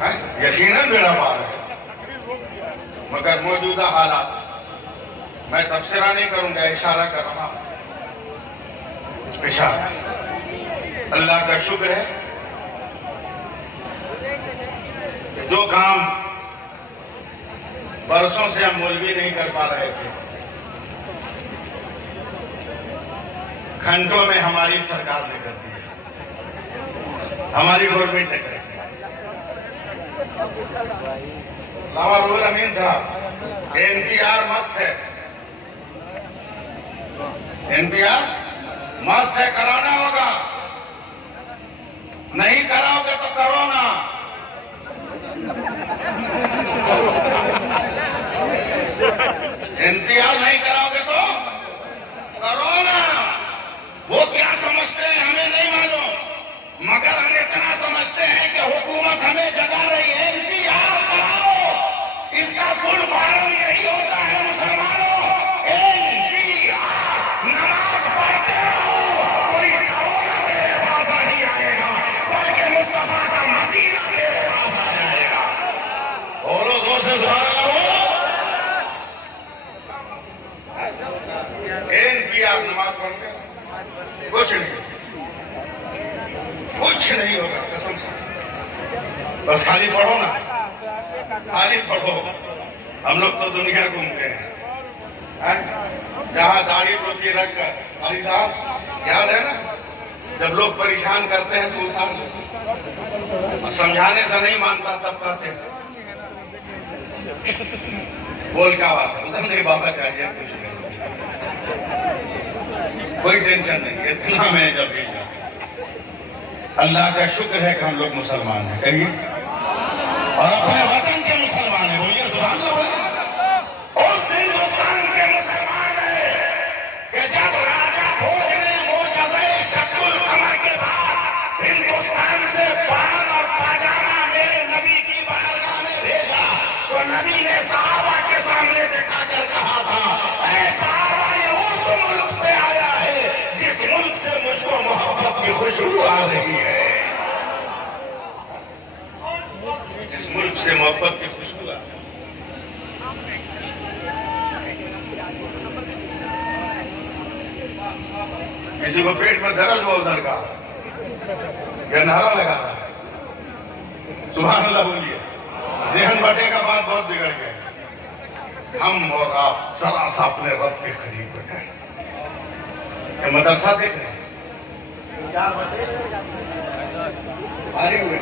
यकीनन बेड़ा पार है, मगर मौजूदा हालात, मैं तबसरा नहीं करूंगा, इशारा कर रहा हूं, इशारा। अल्लाह का शुक्र है कि जो काम बरसों से हम मौलवी नहीं कर पा रहे थे, घंटों में हमारी सरकार ने कर दिया, हमारी गवर्नमेंट ने कर दिया। रुहुल अमीन साहब, एनपीआर मस्त है, एनपीआर मस्त है, कराना होगा, नहीं कराओगे तो करो ना। एनपीआर नहीं कराओगे तो करो ना। वो क्या समझते हैं हमें नहीं मालूम, मगर हम इतना समझते हैं कि हुकूमत हमें जगा रही है, एनपीआर कराओ। इसका फुल फॉर्म यही होता है मुसलमानों, एनपीआर। नमाज पढ़ते रहो, कोई कोरोना मेरे पास नहीं आएगा, बल्कि मुस्तफा का मदीना मेरे पास आ जाएगा। बोलो जोर से सुभान अल्लाह। एनपीआर नमाज पढ़ते कुछ नहीं होगा, कसम से। बस खाली पढ़ो ना, खाली पढ़ो। हम लोग तो दुनिया घूमते हैं, जहां दाढ़ी टोपी रखकर, अली साहब याद है ना, जब लोग परेशान करते हैं तो उतार लेते, और समझाने से नहीं मानता तब कहते बोल क्या बात है, उधर नहीं बाबा चाहिए, कुछ नहीं, कोई टेंशन नहीं, इतना मैं जब भी जाता। अल्लाह का शुक्र है कि हम लोग मुसलमान हैं, कहिए, और अपने वतन के मुसलमान हैं, बोलिए सुभान अल्लाह। बोलिए उस हिंदुस्तान के मुसलमान हैं कि जब राजा भोज ने मोजज़े शक्कुल कमर के बाद हिंदुस्तान से पान और पाजामा मेरे नबी की बारगाह में भेजा, तो नबी ने सहाबा के सामने दिखाकर कहा था, ऐ सहाबा, ये उस मुल्क से आया है जिस मुल्क से मुझको मोहब्बत की खुशबू आ रही है, जिस मुल्क से मोहब्बत की खुशबू आ रही है। किसी को पेट में दर्द हो उधर का, या नारा लगा रहा है, सुभान अल्लाह बोलिए। ज़हन बटेगा, बात बहुत बिगड़ गई। हम और आप जरा सा अपने रब के करीब बैठे, ये मदरसा देख रहे हैं, 4 बजे भारी हुए,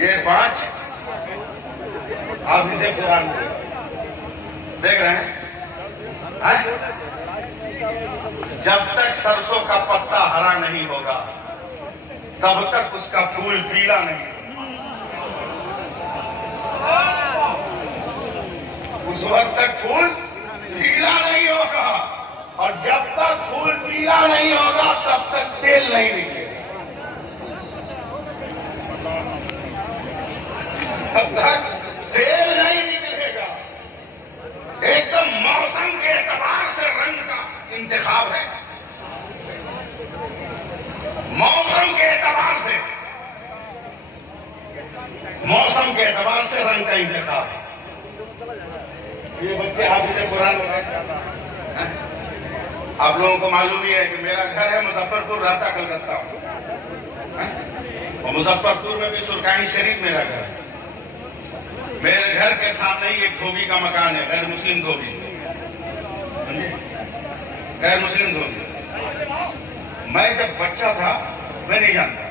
ये 5 आप इसे कुरान देख रहे हैं। जब तक सरसों का पत्ता हरा नहीं होगा तब तक उसका फूल पीला नहीं, उस वक्त तक फूल पीला नहीं होगा, और जब तक फूल पीला नहीं होगा तब तक तेल नहीं निकलेगा, तब तक तेल नहीं निकलेगा। एकदम मौसम के एतबार से रंग का इंतखाब है, मौसम के एतबार से, मौसम के एतबार से रंग का इंतखाब है। ये बच्चे हाफिज़े कुरान हैं, आप लोगों को मालूम ही है कि मेरा घर है मुजफ्फरपुर, रहता कलकत्ता हूं, और मुजफ्फरपुर में भी सुरकानी शरीफ मेरा घर है। मेरे घर के सामने ही एक धोबी का मकान है, गैर मुस्लिम धोबी, गैर मुस्लिम धोबी। मैं जब बच्चा था, मैं नहीं जानता,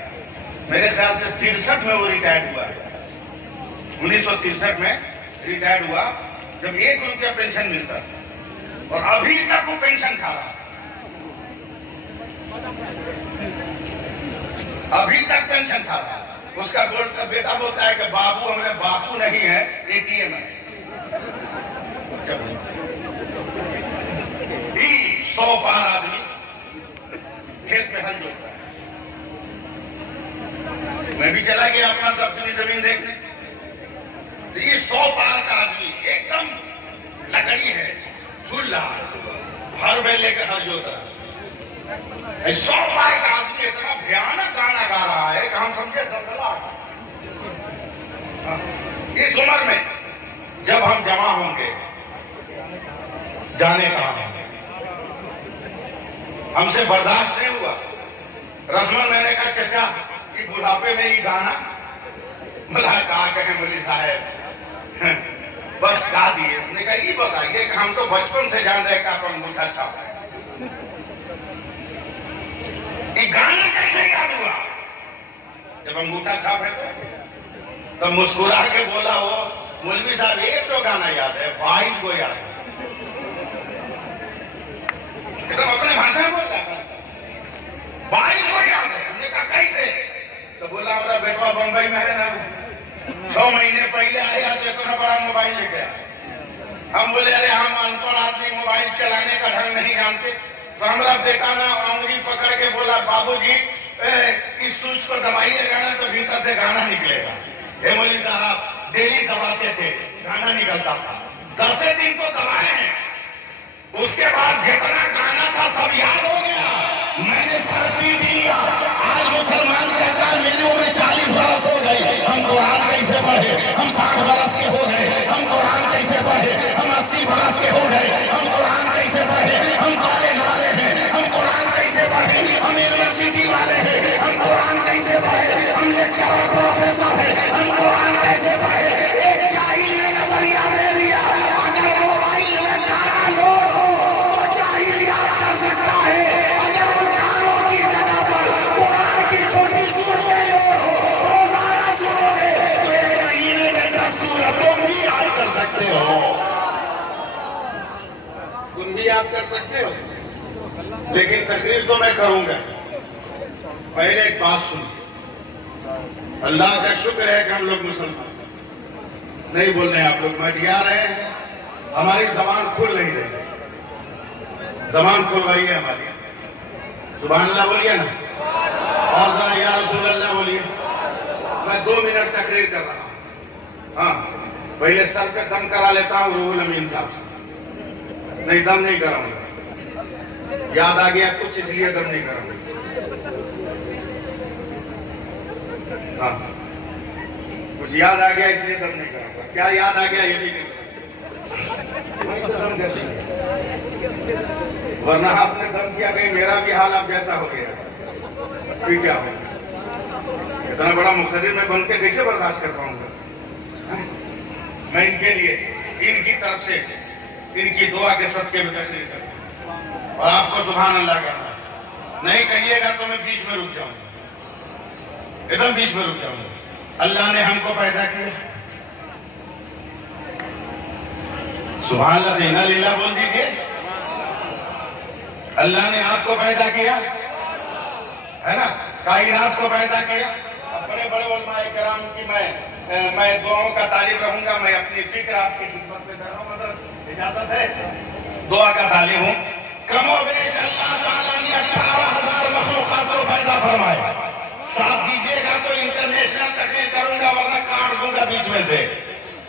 मेरे ख्याल से 63 में वो रिटायर्ड हुआ है, 1963 में रिटायर्ड हुआ, जब 1 रुपया पेंशन मिलता था, और अभी तक वो पेंशन खा रहा है, अभी तक पेंशन खा रहा है। उसका गोल्ड का बेटा बोलता है कि बाबू, हमारे बापू नहीं है, एटीएम है। 100 पार आदमी खेत में हल जोतता है। मैं भी चला गया अपना सब अपनी जमीन देखने, तो ये 100 पार का आदमी एकदम लकड़ी है, झूल रहा है, हर बैल लेकर हल जोत रहा है। 100 पार का आदमी इतना भयानक गाना गा रहा है कि हम समझे दलदला। इस उम्र में जब हम जमा होंगे, जाने कहां होंगे, हमसे बर्दाश्त नहीं हुआ। रस्मन मैंने कहा चचा कि बुढ़ापे में ही गाना, मला कहा कहें बोली साहब बस गा दिए। हमने कहा ये बताइए कि हम तो बचपन से जान रहे का अंगूठा छाप है, ये गाना कैसे याद हुआ? जब अंगूठा छाप है तो मुस्कुरा के बोला वो मौलवी साहब एक तो गाना याद है, 22 को याद है। एकदम अपने भाषा में बोल रहा, 22 को याद है। हमने कहा कैसे? तो बोला हमारा बेटवा बंबई में है ना, 6 महीने पहले आया तो इतना बड़ा मोबाइल लेके आया। हम बोले अरे हम अनपढ़ आदमी मोबाइल चलाने का ढंग नहीं जानते। तो हमारा बेटा ना उंगली पकड़ के बोला बाबूजी इस स्विच को दबाइएगा ना तो भीतर से गाना निकलेगा। हे मौलवी साहब डेली दबाते थे, गाना निकलता था। 10 दिन तो दबाए हैं, उसके बाद जितना गाना था सब याद हो गया। मैंने सर पीट लिया। आज मुसलमान कहता है मेरी उम्र 40 बरस हो गई, हम कुरान कैसे पढ़े? हम 60 बरस के हो गए, हम कुरान कैसे पढ़े? हम 80 बरस के हो गए, हम कुरान कैसे पढ़े? हम कॉलेज वाले हैं, हम कुरान कैसे पढ़े? हम यूनिवर्सिटी वाले हैं, हम कुरान कैसे पढ़े? हम लेक्चरर प्रोफेसर हैं, हम कुरान कैसे पढ़े? एक जाहिल ने नजरिया दे दिया अगर मोबाइल में गाना लोड हो तो जाहिल याद कर सकता है, अगर उन गानों की जगह पर कुरान की छोटी सूरतें लोड हो, रोजाना सुनोगे तो एक महीने में 10 सूरत तुम भी याद कर सकते हो। तुम भी याद कर सकते हो, लेकिन तकरीर तो मैं करूंगा। पहले एक बात सुन, अल्लाह का शुक्र है कि हम लोग मुसलमान नहीं बोल रहे हैं। आप लोग मटिया रहे हैं, हमारी जबान खुल नहीं रही, जबान खुल रही है हमारी। सुभान अल्लाह बोलिए ना, और जरा या रसूल अल्लाह बोलिए। मैं 2 मिनट तकरीर कर रहा हूं। हाँ, पहले सर का दम करा लेता हूं रूहुल अमीन साहब से। नहीं दम नहीं कराऊंगा, याद आ गया कुछ इसलिए दम नहीं कराऊंगा। हाँ, कुछ याद आ गया इसलिए दम नहीं कराऊंगा। क्या याद आ गया ये भी नहीं, वरना आपने दम किया कहीं मेरा भी हाल अब जैसा हो गया फिर क्या हो? इतना बड़ा मुखर्रिर मैं बन के कैसे बर्दाश्त कर पाऊंगा? मैं इनके लिए, इनकी तरफ से, इनकी दुआ के सदके में तकरीर कर, और आपको सुभान अल्लाह कहना। नहीं कहिएगा तो मैं बीच में रुक जाऊंगा, एकदम बीच में रुक जाऊंगा। अल्लाह ने हमको पैदा किया, सुभान अल्लाह देना लीला बोल दीजिए। अल्लाह ने आपको पैदा किया है ना, कायनात को पैदा किया। अब बड़े बड़े उलमाए किराम की मैं दुआओं का तालिब रहूंगा। मैं अपनी फिक्र आपकी खिदमत में कर रहा हूं, मतलब इजाजत है, दुआ का तालिब हूं। कमोबेश अल्लाह ताला ने 18,000 मखलूकात को पैदा फरमाया। साथ दीजिएगा तो इंटरनेशनल तकरीर करूंगा, वरना काट दूंगा बीच में से।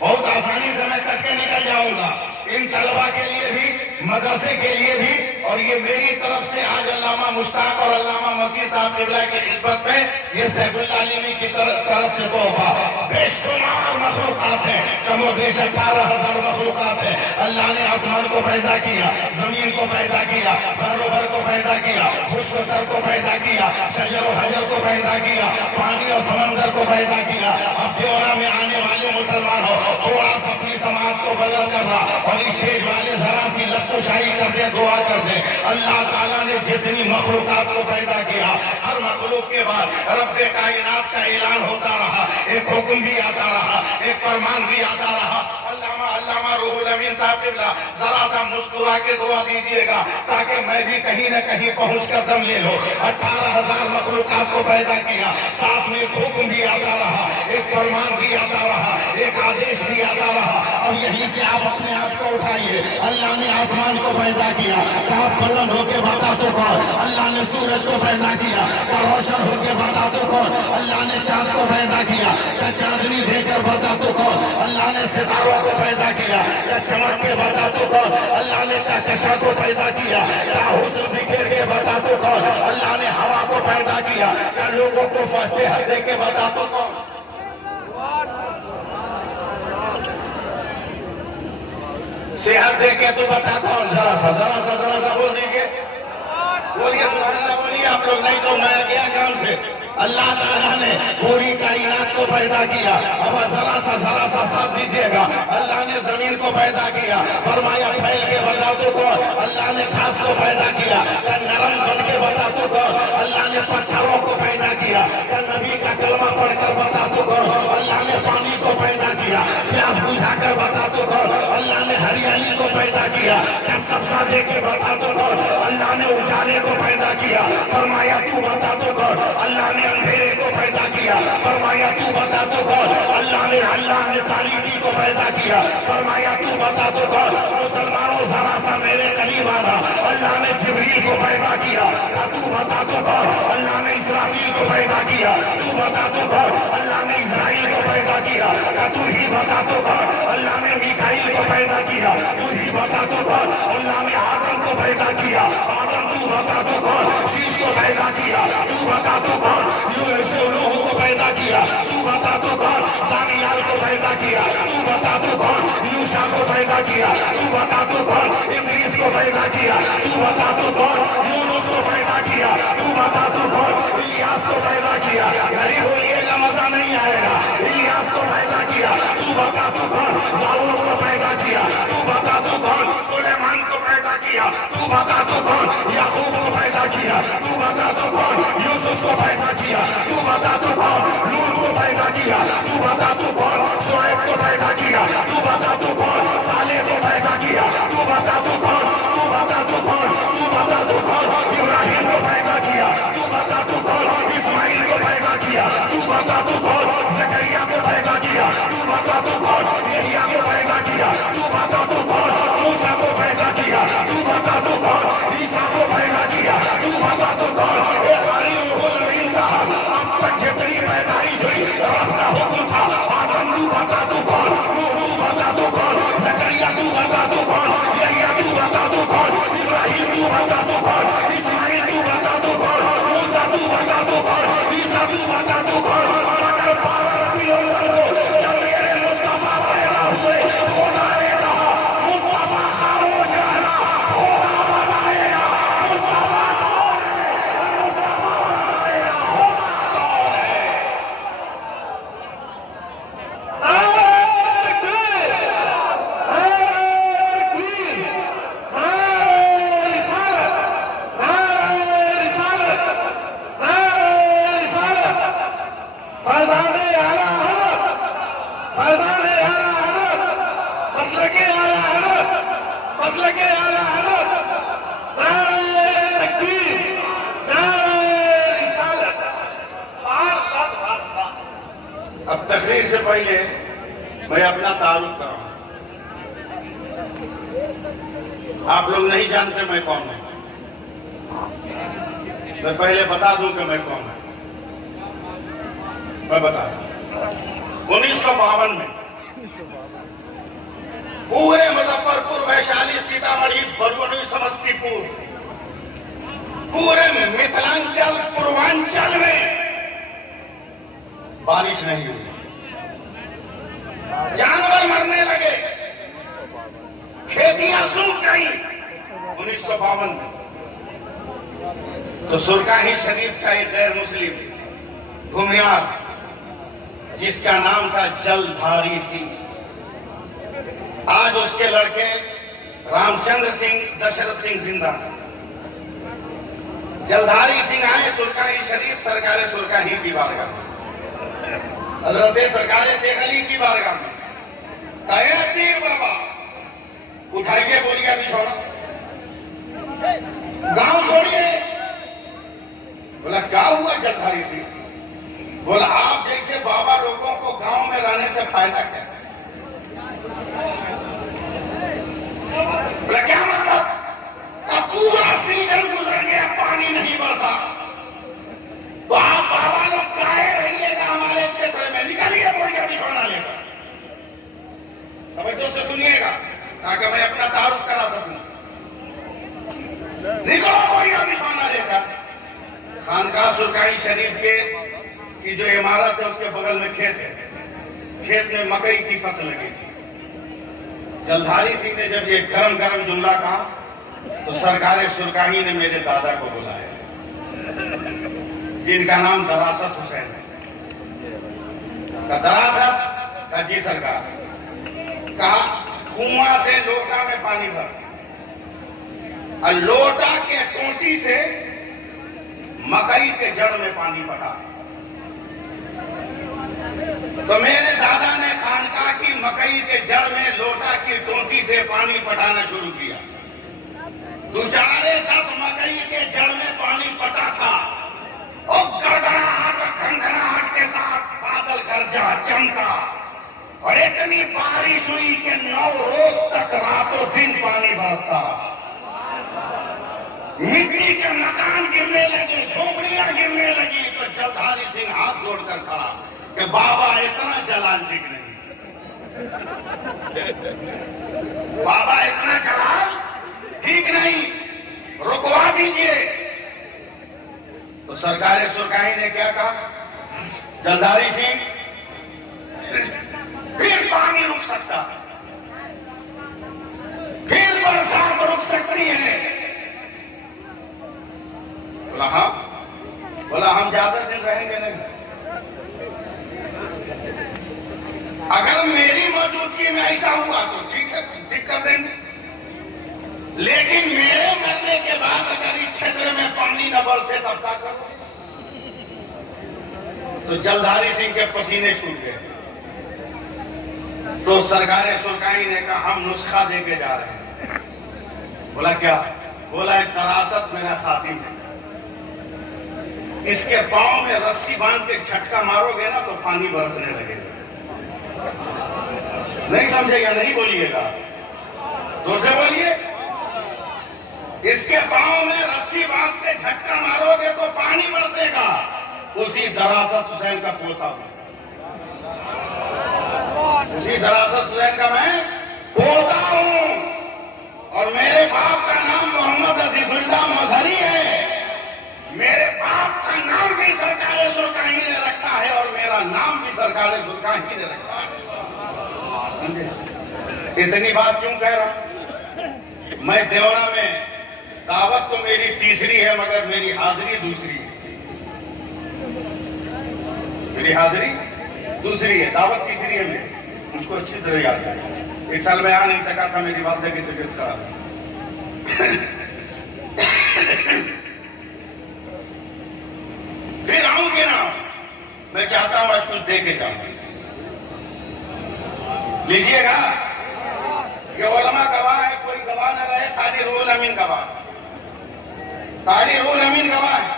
बहुत आसानी से मैं कट के निकल जाऊंगा। इन तलबा के लिए भी, मदरसे के लिए भी, और ये मेरी तरफ से आज अल्लामा मुश्ताक और अल्लामा मसीह साहब किबला की खिदमत में ये सैफुल्लाह आलिमी की तरफ से तोहफा। बेशुमार मखलूकात है, कमो बेश 18,000 मखलूकात है। अल्लाह ने आसमान को पैदा किया, जमीन को पैदा किया, बरोबर को पैदा किया, खुशबसर को पैदा किया, शजर और हजर को पैदा किया, पानी और समंदर को पैदा किया। अब देवना में आने वाले मुसलमान हो, थोड़ा सा अपनी समाज को बदल कर रहा और स्टेज वाले जरा सी लत्तोशाही कर दे, दुआ कर दे। अल्लाह ताला ने जितनी मखलूकात को पैदा किया, हर मखलूक के बाद रब्बे कायनात का ऐलान होता रहा, एक हुक्म भी आता रहा, एक फरमान भी आता रहा। अल्लामा रूहुल अमीन साहब किबला जरा सा मुस्कुरा के दुआ दीजिएगा ताकि मैं भी कहीं न कहीं पहुंच कर दम ले लो। 18,000 मखलूकात को पैदा किया, साथ में एक हुक्म भी आता रहा, एक फरमान भी आता रहा, एक आदेश भी आता रहा। और यहीं से आप अपने आप को उठाइए। अल्लाह ने आसमान को पैदा किया, कहा बुलंद होके बता तो कौन? अल्लाह ने सूरज को पैदा किया, क्या रोशन होके बता तो कौन? अल्लाह ने चांद को पैदा किया, क्या चांदनी देकर बता तो कौन? अल्लाह ने सितारों को पैदा किया, क्या चमक के बता तो कौन? अल्लाह ने कहकशा को पैदा किया, क्या हुस्न बिखेर के बता तो कौन? अल्लाह ने हवा को पैदा किया, क्या लोगों को फसेहत दे के बता तो कौन? सेहत दे के तो बताता हूँ, जरा सा बोल दीजिए, बोलिए सुभान अल्लाह बोलिए आप लोग, नहीं तो मैं गया काम से। अल्लाह ताला ने पूरी कायनात को पैदा किया, अब जरा सा साथ दीजिएगा। अल्लाह ने जमीन को पैदा किया, फरमाया फैल के बता तो को। अल्लाह ने घास को पैदा किया, नरम बन के बता तो को। अल्लाह ने पत्थरों को पैदा किया, नबी का कलमा पढ़कर बता तो को। अल्लाह ने पानी को पैदा किया, प्यास बुझा कर बता तो को। अल्लाह ने हरियाली को पैदा किया, सब्जा दे के बता तो को। अल्लाह ने उजाले को पैदा किया, फरमाया तू बता तो को। अल्लाह ने अंधेरे को पैदा किया, फरमाया तू बता तो को। अल्लाह ने तारीकी को पैदा किया, फरमाया तू बता तो को। मुसलमानों जरा सा मेरे करीब आना। अल्लाह ने जिब्रील को पैदा किया, तू बता तो को। अल्लाह ने इसराफील को पैदा किया, तू बता तो को। अल्लाह ने इजराइल को पैदा किया, तू ही बता तो को। अल्लाह ने मिकाईल को पैदा किया, तू ही बता तो को। अल्लाह ने आदम को पैदा किया, आदम तू बता तो को। शीश को पैदा किया, तू बता तो को। नूह को पैदा किया, तू बता तो कौन। दानियाल को पैदा किया, तू बता तो कौन। यूशा को पैदा किया, तू बता तो कौन। इब्लीस को पैदा किया, तू बता तो कौन। यूनुस को पैदा किया, तू बता तो कौन। इलियास को पैदा किया, नहीं बोलिएगा मजा नहीं आएगा। इलियास को पैदा किया, तू बता तो कौन। दाऊद को पैदा किया, तू बता तो कौन। सुलेमान को पैदा किया, तू बता तो कौन। याकूब को पैदा किया, तू बता तो कौन। यूसुफ को पैदा किया, तू बता तो कौन। लूत को पैदा किया, तू बता तो कौन। शुएब को पैदा किया, तू बता तो कौन। सालेह को पैदा किया, तू बता तो कौन। तू बता तो कौन, तू बता तो कौन। इब्राहिम को पैदा किया, तू बता तो कौन। इस्माइल को पैदा किया, तू बता तो कौन। जकरिया को पैदा किया, तू बता तो कौन। यहिया को पैदा किया, तू बता तो कौन। मूसा को पैदा किया, तू बता तो कौन। ईसा को पैदा किया, तू बता तो कौन। अब तक जितनी पैदाइश हुई अपना हुक्म था। आदम तू बता तो कौन। नूह तू बता तो कौन। जकरिया तू बता तो कौन। यहिया तू बता तो कौन। इब्राहिम तू बता तो कौन। इस्माइल तू बता तो कौन। मूसा तू बता तो कौन। ईसा तू बता तो कौन। मगर जब मेरे मुस्तफा पैदा हुए, खुदा ने कहा मुस्तफा खामोश रहना, खुदा बताएगा मुस्तफा कौन है। मुस्तफा बताएगा खुदा कौन है। अब तकरीर से पहले मैं अपना तारुफ कराऊं। आप लोग नहीं जानते मैं कौन हूं। मैं पहले बता दूं कि मैं कौन हूं। मैं बता दूं 1952 में पूरे मुजफ्फरपुर, वैशाली, सीतामढ़ी, भदोही, समस्तीपुर, पूरे मिथिलांचल, पूर्वांचल में बारिश नहीं हुई, जानवर मरने लगे, खेतियां सूख गई 1952 में। तो सुरकाही शरीफ का एक गैर मुस्लिम घुमियार, जिसका नाम था जलधारी सिंह, आज उसके लड़के रामचंद्र सिंह, दशरथ सिंह जिंदा। जलधारी सिंह आए सुरकाही शरीफ, सरकारे सुरकाही की बारगाह में, हजरत सरकारे तेगली की बारगाह में। कहे तीर बाबा उठाइए, बोलिए बिछौना, गांव छोड़िए। बोला क्या हुआ जलधारी सिंह? बोला आप जैसे बाबा लोगों को गांव में रहने से फायदा क्या? बोला क्या मतलब? अब पूरा सीजन गुजर गया, पानी नहीं बरसा, तो आप बाबा लोग काहे रहिएगा हमारे क्षेत्र में? निकलिए बोलिए बिछौना लेकर। तवज्जो से सुनिएगा ताकि मैं अपना तारुफ करा सकूं। निकलो बोलिए बिछौना लेकर। खानकाह सुरकाही शरीफ के की जो इमारत है उसके बगल में खेत है। खेत में मकई की फसल लगी थी। जलधारी सिंह ने जब ये गरम गरम जुमला कहा तो सरकार सुरकाही ने मेरे दादा को बुलाया, जिनका नाम दरासत हुसैन है। दरासत का जी सरकार, कहा कुआं से लोटा में पानी भर और लोटा के टोटी से मकई के जड़ में पानी पटा। तो मेरे दादा ने खानका की मकई के जड़ में लोटा की टोटी से पानी पटाना शुरू किया। 2-4-10 मकई के जड़ में पानी पटा था और गड़गड़ाहट खनखनाहट के साथ बादल गरजा चमका और इतनी बारिश हुई कि 9 रोज तक रातों दिन पानी बरसता। मिट्टी के मकान गिरने लगे, झोपड़ियां गिरने लगी। तो जलधारी सिंह हाथ जोड़कर खड़ा कि बाबा इतना जलाल ठीक नहीं, बाबा इतना जलाल ठीक नहीं, रुकवा दीजिए। तो सरकार सुरकाही ने क्या कहा, जलधारी सिंह फिर पानी रुक सकता, फिर बरसात रुक सकती है। बोला हाँ, बोला हम ज्यादा दिन रहेंगे नहीं, अगर मेरी मौजूदगी में ऐसा हुआ तो ठीक है, ठीक कर देंगे, लेकिन मेरे मरने के बाद अगर इस क्षेत्र में पानी न बरसे तब क्या करो। तो जलधारी सिंह के पसीने छूट गए। तो सरकार सुरकाही ने कहा हम नुस्खा देके जा रहे हैं। बोला क्या? बोला एक दरासत मेरा खातिम है, इसके पांव में रस्सी बांध के झटका मारोगे ना तो पानी बरसने लगेगा। नहीं समझेगा? नहीं बोलिएगा, जोर से बोलिए। इसके पांव में रस्सी बांध के झटका मारोगे तो पानी बरसेगा। उसी दरासत हुसैन का पोता हूं, उसी दरासत हुसैन का मैं पोता हूं और मेरे बाप का नाम मोहम्मद अजीजुल्लाह मजहरी है। मेरे बाप का नाम भी सरकार सुरकाही ने रखा है और मेरा नाम भी सरकार सुरकाही ने रखा है। इतनी बात क्यों कह रहा हूं? मैं देवरा में दावत तो मेरी तीसरी है मगर मेरी हाजिरी दूसरी है। मेरी हाजिरी दूसरी है, दावत तीसरी है मेरी, मुझको अच्छी तरह याद है। 1 साल में आ नहीं सका था, मेरी वालदा की तबीयत खराब। फिर आऊंगी ना, मैं चाहता हूं आज कुछ दे के जाऊंगी। लीजिएगा, ये उलमा गवाह है, कोई गवाह न रहे, तारी रूहुल अमीन गवाह, तारी रूहुल अमीन गवाह है।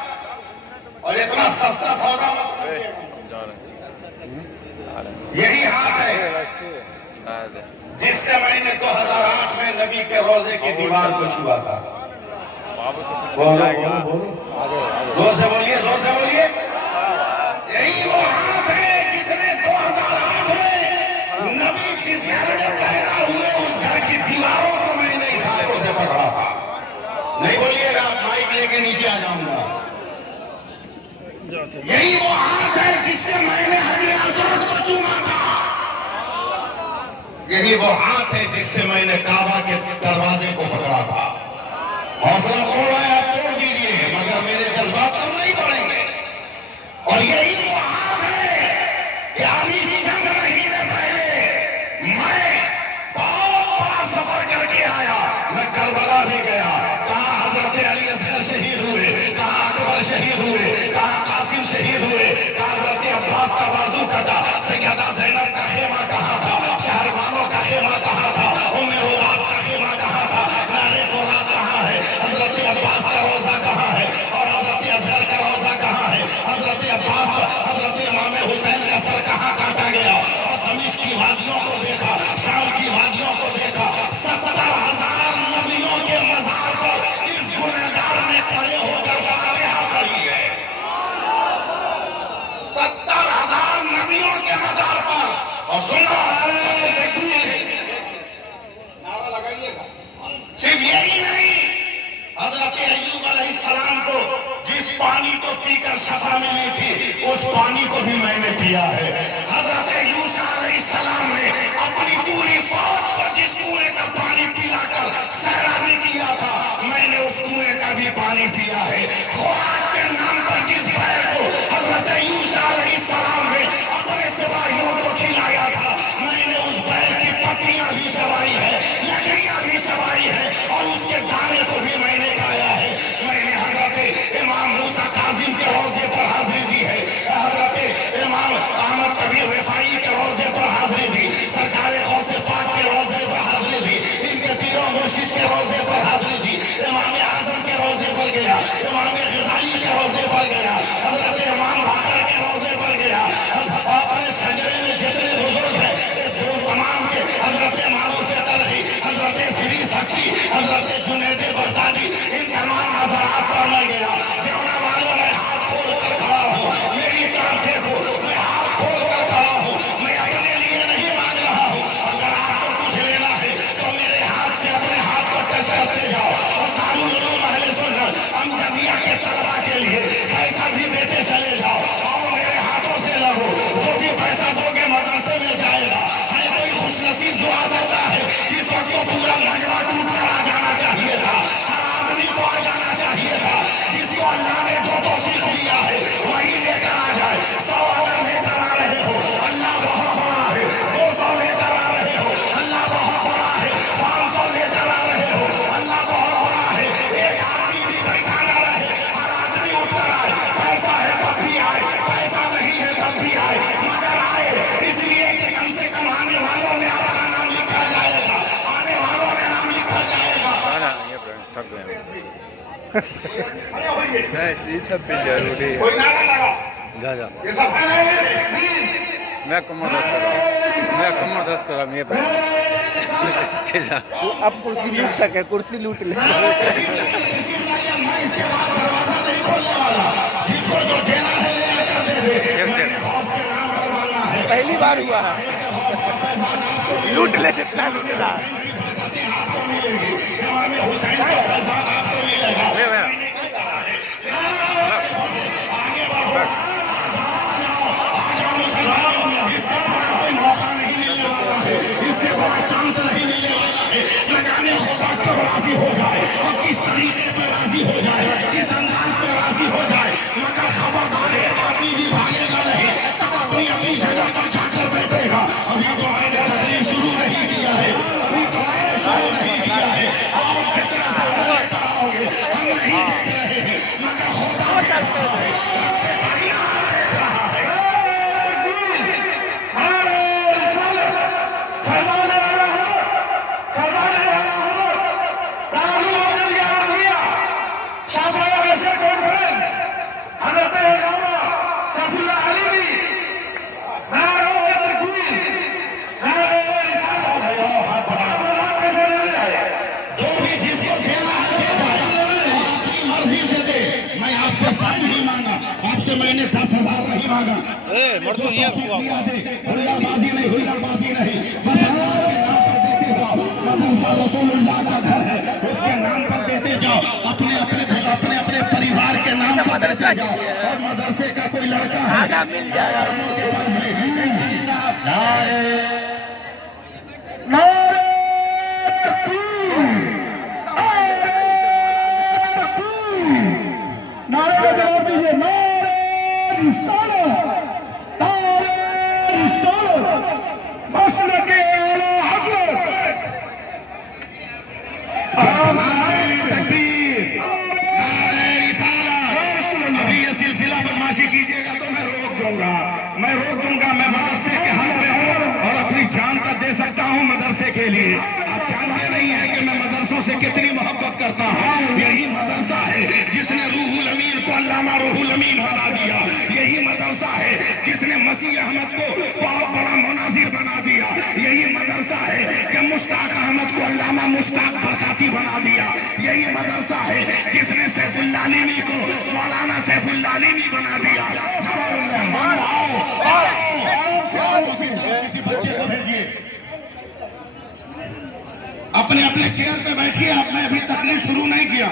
और इतना सस्ता सौदा मत करिएगा। यही हाथ है जिससे मैंने 2008 में नबी के रोजे की दीवार को छुआ था। बोलो बोलो बोलो, जोर से बोलिए, जोर से बोलिए। यही वो हाथ है जिसने 2008 में नबी जिस घर में पैदा हुए उस घर की दीवारों को मैंने इस हाथों से पकड़ा था। नहीं बोलिएगा, माइक लेके नीचे आ जाऊंगा। यही वो हाथ है जिससे मैंने हज़रत असद को चूमा था। यही वो हाथ है जिससे मैंने काबा के दरवाजे को पकड़ा था। हौसला तोड़ रहा है, तोड़ दीजिए, मगर मेरे जज्बात कम नहीं पड़ेंगे। और यही वो हाथ है कि अभी चंद महीने पहले मैं बहुत बड़ा सफर करके आया। मैं करबला भी गया, कहाँ हजरत अली असगर शहीद हुए, कहाँ अकबर शहीद हुए, कहाँ कासिम शहीद हुए, कहाँ हजरत अब्बास का बाजू कटा, सैयदा ज़ैनब का खेमा कहाँ था, शहरबानों का खेमा कहाँ था, उम्मे रुबाब का खेमा कहाँ था, नारे फौलाद कहाँ है, हजरत अब्बास का रोजा कहाँ है और हजरत असगर का रोजा कहाँ है, हजरत अब्बास हजरत इमाम हुसैन का सर कहाँ काटा गया। और दमिश्क की वादियों को देखा, शाम की वादियों को देखा, 70,000 नबियों के मजार पर इस गुनहगार ने खड़े होकर फातिहा पढ़ी है। 70,000 नबियों के मजार पर। और सुनो, नारा लगाइएगा। सिर्फ यही नहीं, हजरत अय्यूब अलैहिस्सलाम को जिस पानी को पीकर शफा मिली थी उस पानी को भी मैंने पिया है। हजरत यूसुफ अलैहिस्सलाम ने अपनी पूरी फौज को जिस कुएं पर गया, हजरत इमाम बाकर के रोजे पर गया, अपने शजरे में जितने बुजुर्ग हैं वो तमाम के हजरत मारूफ तलही, हजरत श्री शक्ति, हजरत जुनैद बगदादी, इन तमाम हजरात पर मैं गया। देवना वालों में हाथ खोल कर खड़ा हूँ, मेरी तरफ देखो, मैं हाथ खोल कर खड़ा हूँ, मैं अपने लिए नहीं मांग रहा हूँ। अगर आपको कुछ लेना है तो मेरे हाथ से अपने हाथ को टच करते जाओ। और दारुल उलूम अहले सुन्नत अमजदिया के तलबा के लिए पैसा भी देते चले जाओ, और मेरे हाथों से लगो, जो भी पैसा दोगे मदरसे में जाएगा। है कोई खुशनसीब जो आ सकता है? इस वक्त तो पूरा मजमा टूट कर आ जाना चाहिए था, हर आदमी को आ जाना चाहिए था। जिसको अल्लाह ने जो तौफीक दिया है वही लेकर आ जाए। 100 अगर लेकर आ रहे हो अल्लाह बहुत बड़ा है, 200 लेकर आ रहे हो अल्लाह बहुत बड़ा है, 500 लेकर आ रहे हो अल्लाह बहुत बड़ा है। एक आदमी भी बैठा न रहे, हर आदमी उठकर आए। पैसा है तब भी आए, पैसा नहीं है तब भी आए, मगर आए इसलिए कि कम से कम आने वालों में आपका नाम लिखा जाएगा, आने वालों में नाम लिखा जाएगा। ये सब भी जरूरी है। कोई नारा लगा, जा जा ये सब है नहीं। मैं कमर दर्द कर रहा हूँ, मैं कमर दर्द कर रहा हूँ ये जा। अब कुर्सी लूट सके, कुर्सी लूट ले। जिसको जो देना है लेकर दे दे। पहली बार हुआ है, लूट ले जितना लूटेगा। इससे बड़ा चांस नहीं मिलने वाला है। लगाने खुदा कब राजी हो जाए और किस तरीके पर राजी हो जाए, किस अंदाज पर राजी हो जाए, मगर खबरदार एक आदमी भी भागेगा नहीं, सब अपनी अपनी जगह पर जाकर बैठेगा। अभी तो मैंने तकरीर शुरू नहीं किया है, अभी तो मैंने शुरू नहीं किया है। और कितना कराओगे हम नहीं देख रहे हैं, मगर खुदा मैंने 10,000 नहीं मांगा, हुल्लाबाजी नहीं, हुल्लाबाजी नहीं, बस अल्लाह के नाम पर देते जाओ। मदरसा रसूलुल्लाह का घर है, उसके नाम पर देते जाओ। अपने अपने परिवार के नाम पर देते जाओ। और मदरसे का कोई लड़का है मिल जाए नारे जवाब दीजिए, अभी ये सिलसिला बदमाशी कीजिएगा तो मैं रोक दूंगा, मैं मदरसे के हक में हूँ और अपनी जान का दे सकता हूँ मदरसे के लिए। आप जानते नहीं है कि मैं मदरसों से कितनी मोहब्बत करता हूँ। यही मदरसा है जिसने रूहुल अमीन को अल्लामा रूहुल अमीन बना दिया, यही मदरसा है जिसने मसीह अहमद को बहुत बड़ा मुनाजिर बना दिया, यही मदरसा है कि मुश्ताक अहमद को अल्लामा मुश्ताक बरकाती बना दिया, यही मदरसा है जिसने सैफुल्लालीमी को मौलाना सैफुल्लालीमी बना दिया। किसी बच्चे को भेजिए, अपने अपने चेयर पे बैठिए। अब मैं अभी तकरीर शुरू नहीं किया।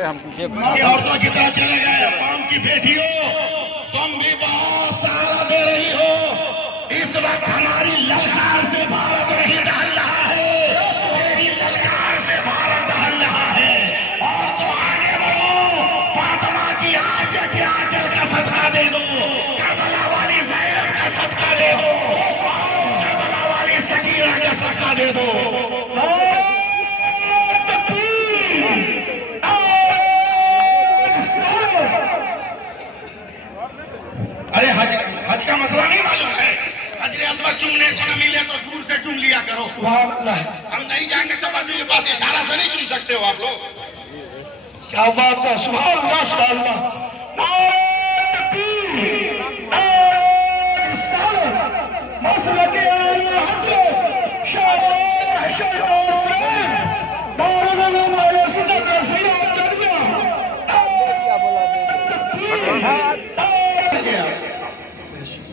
हम पीछे औरतों की तरह चले गए। कौम की बेटियों, तुम भी बहुत सहारा दे रही हो। इस वक्त हमारी ललकार से भारत नहीं दहल रहा है, तेरी ललकार से भारत दहल रहा है। और तो आगे बढ़ो, फातिमा की आंचल के आंचल का सदका दे दो, करबला वाली ज़ैनब का सदका दे दो, करबला वाली सकीना का सदका दे दो। अरे हज का मसला नहीं मालूम है? हजरे असवद चूमने को न मिले तो दूर से चूम लिया करो। हम नहीं जाएंगे सब आदमी के पास, इशारा से नहीं चूम सकते हो आप लोग। क्या बात है, सुभान अल्लाह सुभान अल्लाह।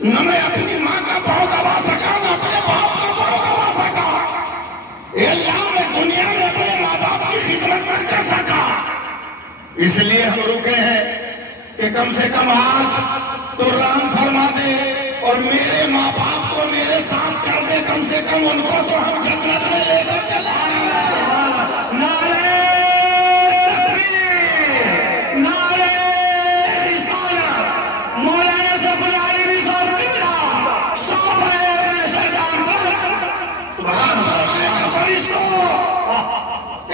न मैं अपनी माँ का पाँव दबा सका, न अपने बाप का पाँव दबा सका। ये अल्लाह मैं दुनिया में अपने माँ बाप की खिदमत न कर सका। इसलिए हम रुके हैं कि कम से कम आज तो राम फरमा दे और मेरे माँ बाप को मेरे साथ कर दे। कम से कम उनको तो हम जन्नत में लेकर चले।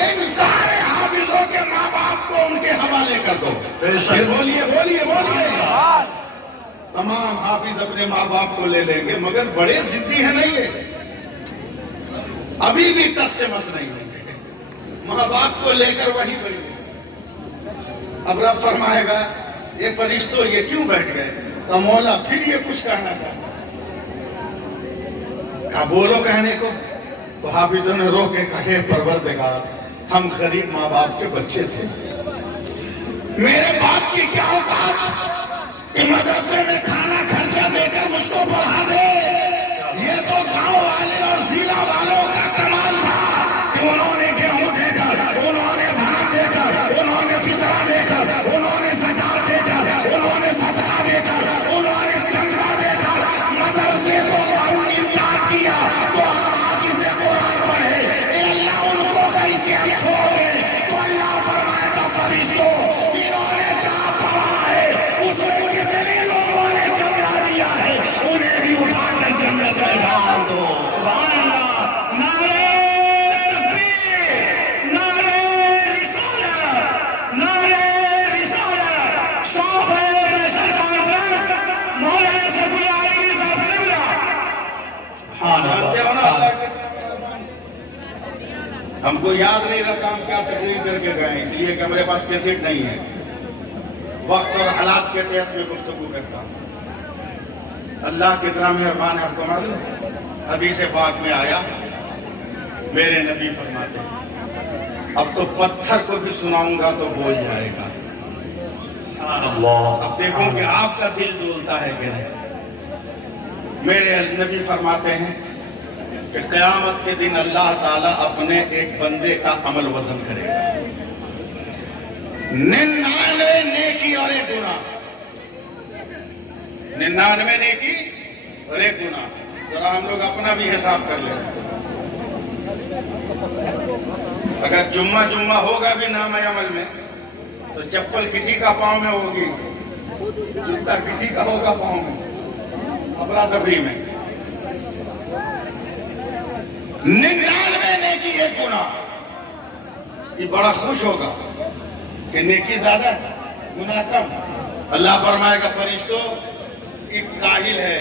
इन सारे हाफिजों के माँ बाप को उनके हवाले कर दो। फिर बोलिए बोलिए बोलिए। तमाम हाफिज अपने माँ बाप को ले लेंगे, मगर बड़े जिद्दी है नहीं ये, अभी भी टस से मस नहीं होंगे। माँ बाप को लेकर वहीं पर। अब रब फरमाएगा ये फरिश्तों ये क्यों बैठ गए? तो मौला फिर ये कुछ कहना चाहता, कहा बोलो कहने को। तो हाफिजों ने रो के कहे परवरदिगार हम गरीब माँ बाप के बच्चे थे, मेरे बाप की क्या औकात कि मदरसे में खाना खर्चा देकर मुझको पढ़ा दे। ये तो गांव वाले और जिला वालों का कमाल था कि उन्होंने गेहूं देकर, उन्होंने धान देकर, उन्होंने फितरा देकर, उन्होंने सजार देकर, उन्होंने सदका देकर, उन्होंने चंदा देकर मदरसे को इमदाद किया। तो हाफिज़े कुरान पढ़े, अल्लाह उनको कैसे छोड़ दे? तो अल्लाह फरमाएगा फरिश्तों इन्होंने जहां पढ़ा है उसमें कितने लोगों ने चंदा दिया है, उन्हें भी उठाकर जन्नत में डाल दो। सुभान अल्लाह। नारे तकबीर, नारे रिसालत, नारे रिसालत। शौक़-ए सरकार फ्रांस, मौलाना सफी आलमी साहब क़िबला। जानते हो ना अल्लाह कितना मेहरबान। हमको याद नहीं रहता हम क्या तकरीर करके गए, इसलिए कि हमारे पास कैसेट नहीं है। वक्त और हालात के तहत में गुफ्तगू करता हूं। अल्लाह कितना मेहरबान है आपको मालूम? हदीस पाक में आया, मेरे नबी फरमाते हैं अब तो पत्थर को भी सुनाऊंगा तो बोल जाएगा। अब देखो कि आपका दिल डोलता है कि नहीं। मेरे नबी फरमाते हैं कि क़यामत के दिन अल्लाह ताला अपने एक बंदे का अमल वजन करेगा, 99 नेकी और 1 गुनाह। 99 नेकी और 1 गुनाह। जरा हम लोग अपना भी हिसाब कर लें। अगर जुम्मा जुम्मा होगा भी नाम अमल में तो चप्पल किसी का पांव में होगी, जूता किसी का होगा पांव में, अफरा तफरी में। 99 नेकी 1 गुनाह। ये बड़ा खुश होगा कि नेकी ज्यादा है गुनाह कम। अल्लाह फरमाएगा फरिश्तों ये काहिल है,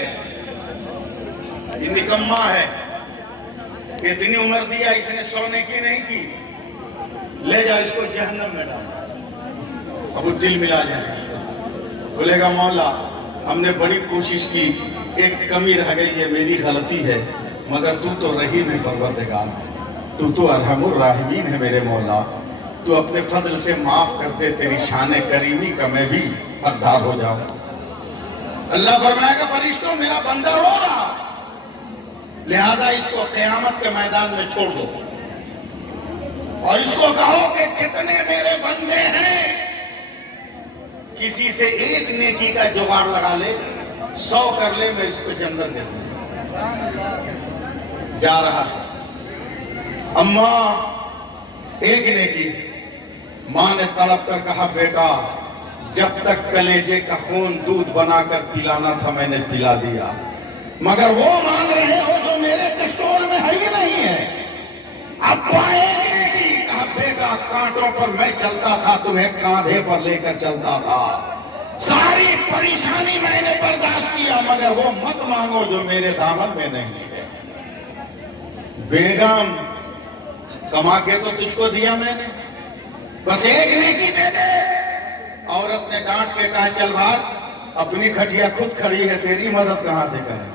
ये निकम्मा है, इतनी उम्र दिया इसने 100 नेकी नहीं की, ले जा इसको जहन्नम में डाल। अब वो दिल मिला जाएगा, बोलेगा मौला हमने बड़ी कोशिश की, एक कमी रह गई है, मेरी गलती है, मगर तू तो रहीम है परवरदिगार, तू तो अरहमुर राहिमीन है मेरे मौला, तू अपने फजल से माफ कर दे, तेरी शान करीमी का मैं भी हकदार हो जाऊं। अल्लाह फरमाएगा फरिश्तों मेरा बंदा रो रहा, लिहाजा इसको क़यामत के मैदान में छोड़ दो और इसको कहो कि कितने मेरे बंदे हैं, किसी से 1 नेकी का जुगाड़ लगा ले, 100 कर ले, मैं इसको जन्नत दे दूंगा। जा रहा है, अम्मा 1 नेकी। मां ने तड़प कर कहा बेटा जब तक कलेजे का खून दूध बनाकर पिलाना था मैंने पिला दिया, मगर वो मांग रहे हो जो मेरे दस्तूर में है ही नहीं है। अब पाएंगे कहा बेटा कांटों पर मैं चलता था, तुम्हें कांधे पर लेकर चलता था, सारी परेशानी मैंने बर्दाश्त किया, मगर वो मत मांगो जो मेरे दामन में नहीं है। बेगम कमा के तो तुझको दिया मैंने, बस एक नेकी दे दे। औरत ने डांट के कहा चल भाग, अपनी खटिया खुद खड़ी है, तेरी मदद कहां से करें।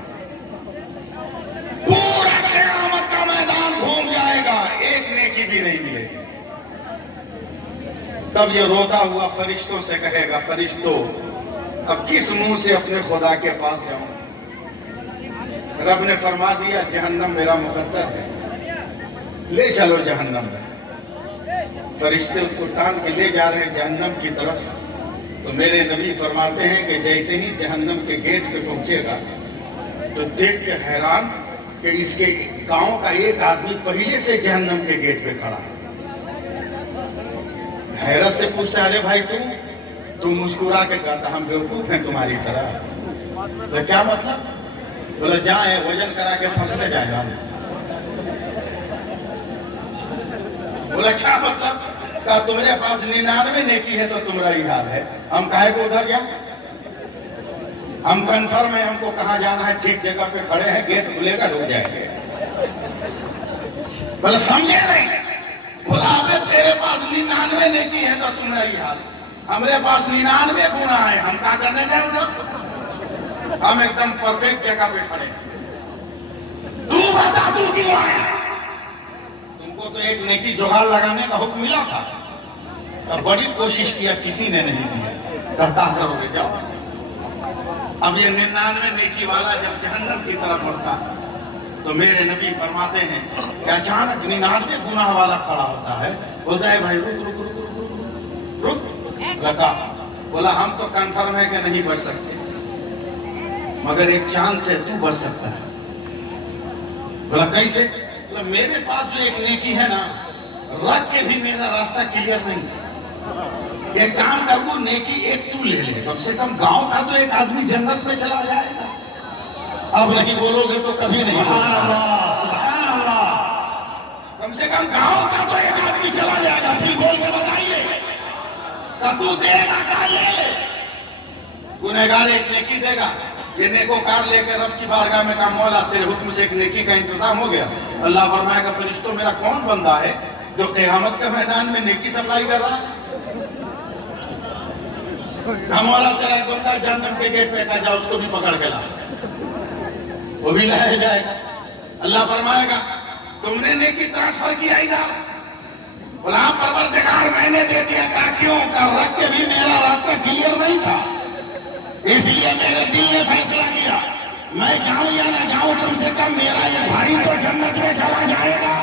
पूरा क़यामत का मैदान घूम जाएगा, एक नेकी भी नहीं मिलेगी। तब ये रोता हुआ फरिश्तों से कहेगा, फरिश्तों अब किस मुंह से अपने खुदा के पास जाऊं। रब ने फरमा दिया जहन्नम मेरा मुकद्दर है, ले चलो जहन्नम में। फरिश्ते उसको टान के ले जा रहे हैं जहन्नम की तरफ। तो मेरे नबी फरमाते हैं कि जैसे ही जहन्नम के गेट पे पहुंचेगा तो देख के हैरान कि इसके गांव का एक आदमी पहले से जहन्नम के गेट पे खड़ा है। हैरत से पूछता है, अरे भाई तुम मुस्कुरा के कहता हम बेवकूफ हैं तुम्हारी तरह। तो क्या मतलब? बोला जाए वजन करा के फंसने जाए हम। बोला क्या मतलब? कहा तुम्हारे पास 99 नेकी है तो तुम्हारा ही हाल है, हम काहे को उधर जाए? हम कन्फर्म है हमको कहां जाना है, ठीक जगह पे खड़े हैं, गेट खुलेगा रुक जाएंगे। बोला समझे नहीं? बोला अबे तेरे पास 99 नेकी है तो तुम्हारा ही हाल, हमारे पास 99 गुना है, हम क्या करने जाए उधर? हम एकदम परफेक्ट जगह पे खड़े हैं। तू बता तू क्यों आया? तुमको तो एक नेकी जुगाड़ लगाने का हुक्म मिला था और बड़ी कोशिश किया, किसी ने नहीं दिया। कहता करोगे जाओ। अब ये 99 नेकी वाला जब जहन्नम की तरफ बढ़ता है तो मेरे नबी फरमाते हैं कि अचानक 99 गुनाह वाला खड़ा होता है, बोलता है भाई रुक रुक रुक रुक रुक। रखा। बोला हम तो कन्फर्म है कि नहीं बच सकते, मगर एक चांद से तू बच सकता है। बोला कैसे? बोला मेरे पास जो एक नेकी है ना, रख के भी मेरा रास्ता क्लियर नहीं है। एक काम कर, वो नेकी एक तू ले ले, कम से कम गांव का तो एक आदमी जन्नत में चला जाएगा। अब नहीं बोलोगे तो कभी नहीं। सुभान अल्लाह, सुभान अल्लाह। कम से कम गांव का तो एक आदमी चला जाएगा। फिर बोल के बताइए तू देगा क्या? ले गुनहगार एक नेकी देगा, ये नेकोकार लेकर रब की बारगाह में कहा मौला तेरे हुक्म से एक नेकी का इंतजाम हो गया। अल्लाह फरमाएगा फरिश्तों मेरा कौन बंदा है जो क़यामत के मैदान में नेकी सप्लाई कर रहा है? मौला तेरा एक बंदा जहन्नम के गेट पे, जा उसको भी पकड़ के ला, वो भी लाया जाएगा। अल्लाह फरमाएगा तुमने नेकी ट्रांसफर किया इधर? बोला परवरदिगार मैंने दे दिया। कहा क्यों? कर रख के भी मेरा रास्ता क्लियर नहीं था, इसलिए मेरे दिल ने फैसला किया मैं जाऊं या ना जाऊं, कम से कम मेरा ये भाई तो जन्नत में चला जाएगा।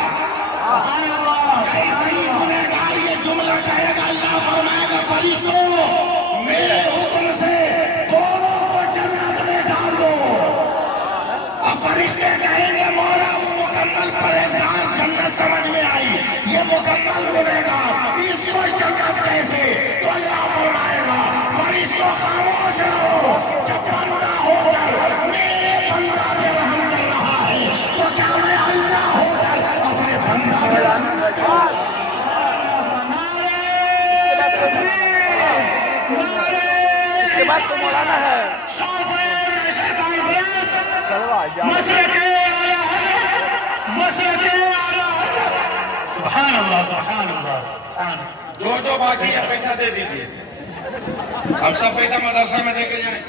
ऐसे ही गुनहगार ये जुमला कहेगा, अल्लाह फरमाएगा फरिश्तों मेरे हुक्म से दोनों को जन्नत में डाल दो। अब फरिश्ते कहेंगे मौला वो मुकम्मल परहेजगार जन्नत समझ में आई, ये मुकम्मल गुनहगार इसको जन्नत कैसे? तो अल्लाह फरमाएगा फरिश्तों खामोश रहो, जब बंदा होकर मेरे बंदा पे रहम कर रहा है तो क्या मैं अल्लाह होकर अपने बंदा पे रहम कर रहा हूं? इसके बाद तो मौलाना है। सुभान अल्लाह, सुभान अल्लाह। जो बाकी है पैसा दे दीजिए, हम सब पैसा मदरसा में देके जाएं,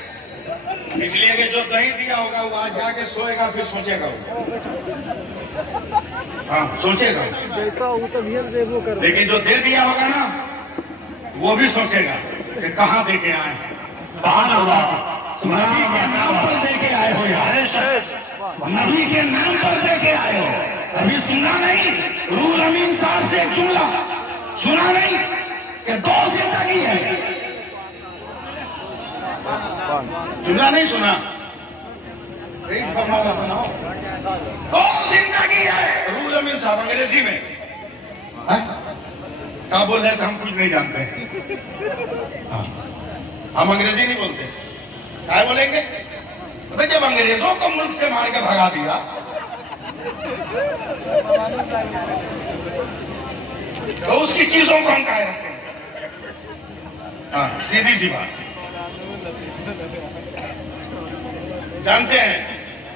इसलिए कि जो दही दिया होगा वो आज जाके सोएगा, फिर सोचेगा हाँ सोचेगा, लेकिन जो दे दिया होगा ना वो भी सोचेगा कि कहाँ दे के आए। सुभान अल्लाह। नबी के नाम पर दे के आए हो यार, नबी के नाम पर दे के आए हो। अभी सुना नहीं रूल अमीन साहब से एक जुमला सुना नहीं कि 2 जिंदगी है? जुमला नहीं सुना? एक फरमाना सुनाओ। 2 जिंदगी है, रूल अमीन साहब अंग्रेजी में क्या बोल रहे थे? हम कुछ नहीं जानते हैं। हाँ, हम अंग्रेजी नहीं बोलते, क्या बोलेंगे? तो जब अंग्रेजों को मुल्क से मार के भगा दिया तो उसकी चीजों को हम काहे रखते हैं? हाँ सीधी सी बात। जानते हैं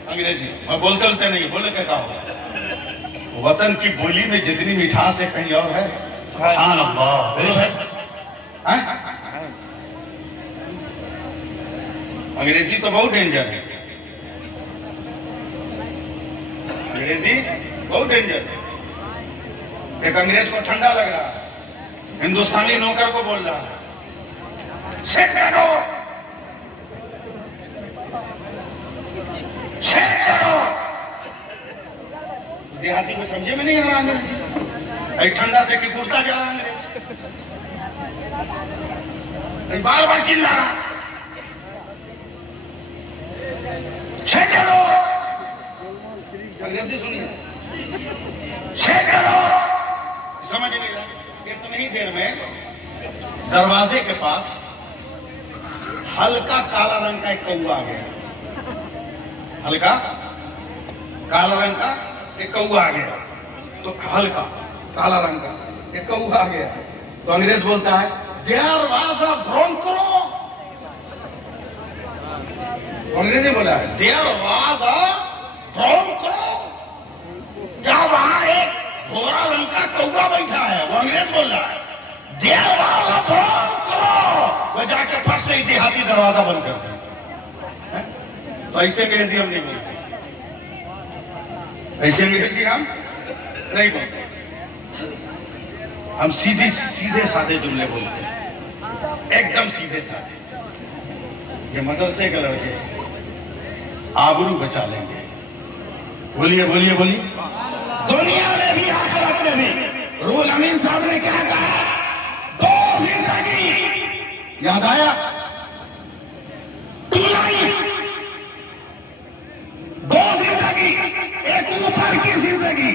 अंग्रेजी, मैं बोलते नहीं, बोले क्या कहो, वतन की बोली में जितनी मिठास है कहीं और है। सुभान अल्लाह। अंग्रेजी तो बहुत डेंजर है, अंग्रेजी बहुत डेंजर है। एक अंग्रेज को ठंडा लग रहा है, हिंदुस्तानी नौकर को बोल रहा है शेक करो, शेक करो। देहाती को समझे में नहीं आ रहा अंग्रेजी, ठंडा से कि कुर्ता जा रहा अंग्रेज, बार बार चिल्ला रहा शेक करो। अंग्रेजी सुनिए, शेक करो। समझ नहीं रहा। इतनी देर में दरवाजे के पास हल्का काला रंग का एक कौवा आ गया, हल्का काला रंग का एक कौवा आ गया। तो हल्का काला रंग का एक कौवा आ गया तो अंग्रेज बोलता है देयर वाज अ ब्रोंको। अंग्रेज ने बोला है देयर वाज अ ब्रोंको, क्या वहां एक भूरा रंग का कौवा बैठा है। वो अंग्रेज बोल रहा है देयर वाज अ ब्रोंको। वो जाके फट से ही देहाती दरवाजा बंद कर दिया। तो ऐसे अंग्रेजी हम नहीं बोलते, ऐसे अंग्रेजी हम नहीं बोलते, हम सीधे सीधे साधे जुमले बोलते हैं, एकदम सीधे साधे। ये मदरसे के लड़के आबरू बचा लेंगे। बोलिए बोलिए बोलिए। दुनिया में भी आखिरत में भी रूहुल अमीन साहब ने क्या कहा, दो जिंदगी। याद आया? दो जिंदगी, एक ऊपर की जिंदगी,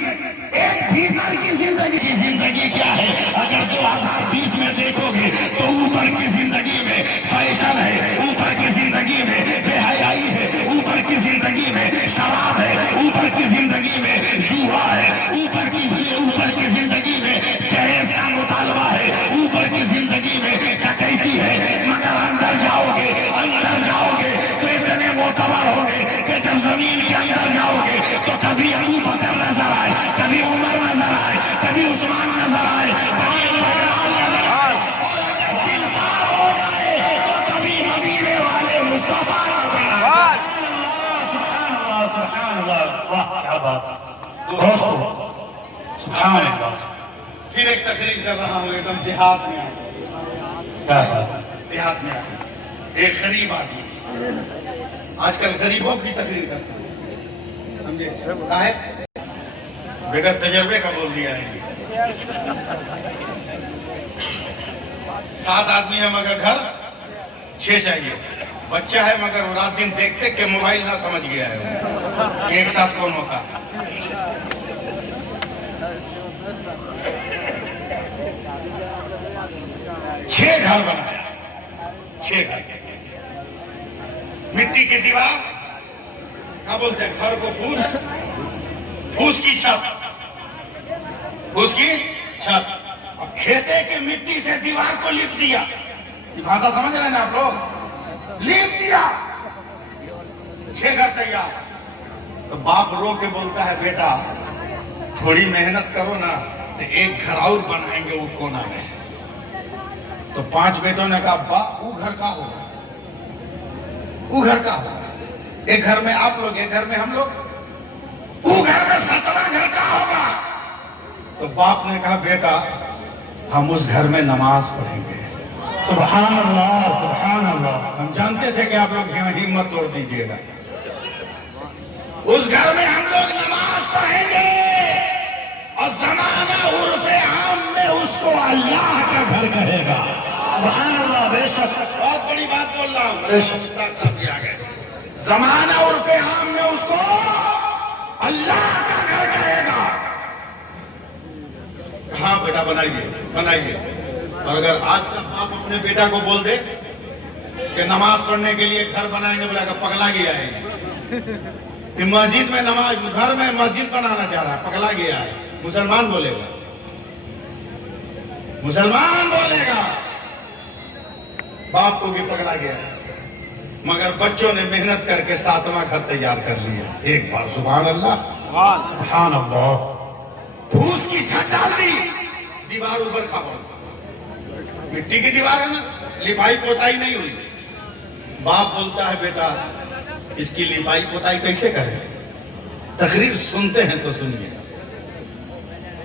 एक भीतर की जिंदगी। जिंदगी क्या है? अगर 2020 में देखोगे तो ऊपर की जिंदगी में फैशन है, ऊपर की जिंदगी में बेहयाई है, ऊपर की जिंदगी में शराब है, ऊपर की जिंदगी में जुआ है, ऊपर की जिंदगी में दहेज का मुतालबा है, ऊपर की जिंदगी में डकैती है। मगर अंदर जाओगे तो इतने मोतबर होगे कि जब जमीन के अंदर जाओगे तो कभी अबू बकर नजर आए, कभी उमर नजर आए, कभी उस्मान नजर आए, कभी इब्राहिम नजर आए, और अगर दिल साफ हो जाए तो कभी मदीने वाले मुस्तफा नजर आए। सुभान अल्लाह, सुभान अल्लाह, वाह क्या बात, सुभान अल्लाह। फिर एक तकरीर कर रहा हूं एकदम देहात में, क्या देहात में आके एक गरीब आदमी, आजकल गरीबों की तकरीर करता है, समझे? क्या है? बगैर तजर्बे का बोल दिया है। 7 आदमी है मगर घर 6 चाहिए, बच्चा है मगर वो रात दिन देखते कि मोबाइल ना समझ गया है कि एक साथ कौन होता है। छह घर बनाया, 6 घर, मिट्टी की दीवार, क्या बोलते हैं घर को, फूस की छत, फूस की छत। अब खेते की मिट्टी से दीवार को लिप दिया, ये भाषा समझ रहे हैं ना आप लोग, लिप दिया, 6 घर तैयार। तो बाप रो के बोलता है बेटा थोड़ी मेहनत करो ना तो एक घर और बनाएंगे वो कोना में। तो 5 बेटों ने कहा अब्बा वो घर का होगा, वो घर का होगा, एक घर में आप लोग, एक घर में हम लोग, वो घर में 7वां घर का होगा। तो बाप ने कहा बेटा हम उस घर में नमाज पढ़ेंगे। सुभान अल्लाह, सुभान अल्लाह। हम जानते थे कि आप लोग हिम्मत तोड़ दीजिएगा। उस घर में हम लोग नमाज पढ़ेंगे और जमाना उर्फे आम में उसको अल्लाह का घर कहेगा। सुभान अल्लाह, बेशक बहुत बड़ी बात बोल रहा हूं, बेशक साहब जी आ गए। जमाना उर्फे आम में उसको अल्लाह का घर कहेगा। हाँ बेटा बनाइए बनाइए। और अगर आज का बाप अपने बेटा को बोल दे कि नमाज पढ़ने के लिए घर बनाएंगे, बोला पगला गया है कि मस्जिद में नमाज, घर में मस्जिद बनाना चाह रहा है, पगला गया है। मुसलमान बोलेगा, मुसलमान बोलेगा बाप को भी पगला गया है। मगर बच्चों ने मेहनत करके 7वां घर तैयार कर लिया। एक बार सुभान अल्लाह, सुभान अल्लाह। फूस की छत डाल दी, दीवार ऊपर खा, मिट्टी की दीवार है ना, लिपाई पोताई नहीं हुई। बाप बोलता है बेटा इसकी लिपाई पोताई कैसे करें? तकरीर सुनते हैं तो सुनिए,